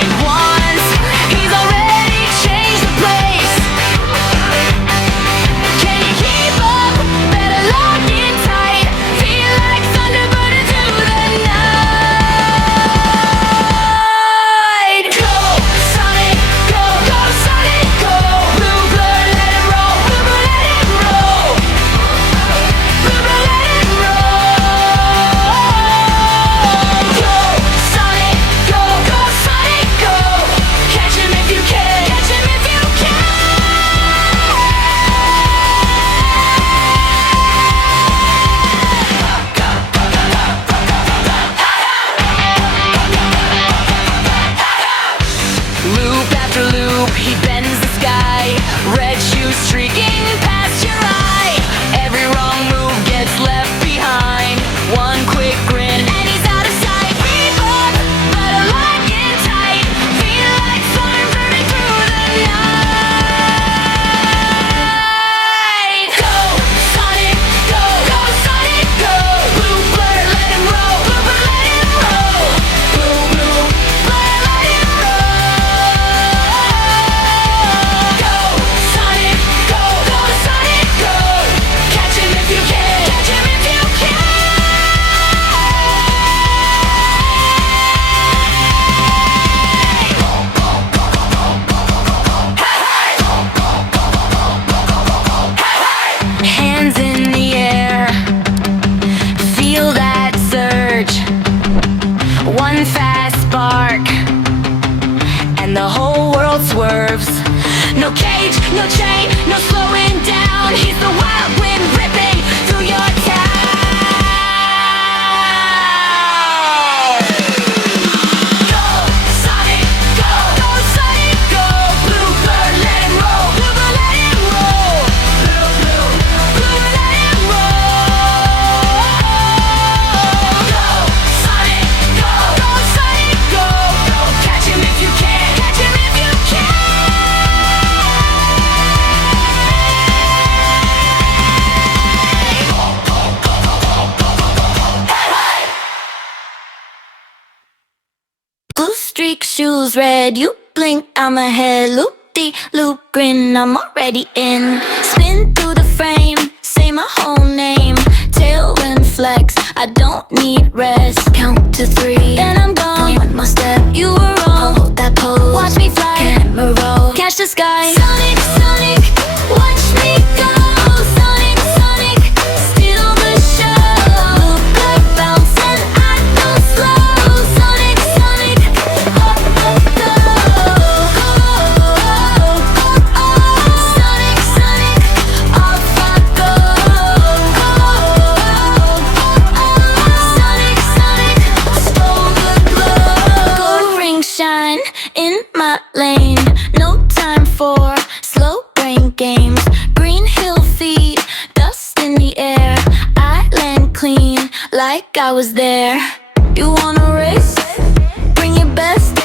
it once, he's already changed the place. Can you keep up? Better lock it tight. Feel like thunder burning through the night. Go, Sonic, go, go, Sonic, go. Blue blur, let it roll. Blue blur, let it roll. Blue blur, let it roll. Go, Sonic, go, go, Sonic, go. Catch him if you can. Catch him if you can. Loop after loop, he bends the sky. Red shoes streaking past your eye. Every wrong move gets left behind. One quick grin and he's out of sight. Keep up, better lock it tight. Feel like fire burning through the night. Go, Sonic, go, go, Sonic, go. Blue blur, let him roll. Blue blur, let him roll. Blue, blue, blur, let him roll. Go, Sonic, go, go, Sonic, go. Catch him if you can. Catch him if you can. Hands in the air, feel that surge. One fast spark, and the whole world swerves. No cage, no chain, no slowing down. He's the wild wind ripping through your town. Go, Sonic, go, go, Sonic, go. Blue bird, let him roll. Blue bird, let him roll. Blue, blue, blue, let him roll. Go, Sonic, go, go, Sonic, go. Catch him if you can. Catch him if you can. Blue streak shoes red, you blink, I'm ahead. Loop-de-loop grin, I'm already in. Spin through the frame, say my whole name. Tailwind flex, I don't need rest. Count to 3, then I'm gone. One more step, you were wrong. Hold that pose, watch me fly. Camera roll, catch the sky. Sonic, Sonic, watch me go. Sonic, Sonic, steal the show. Look like bounce and I don't slow. Sonic, Sonic, oh, oh, go. Sonic, Sonic, off I go. Sonic, Sonic, stole the glow. Gold ring shine in my lane. No time for slow brain games. Green hill feet, dust in the air. I land clean like I was there. You wanna race? Bring your best.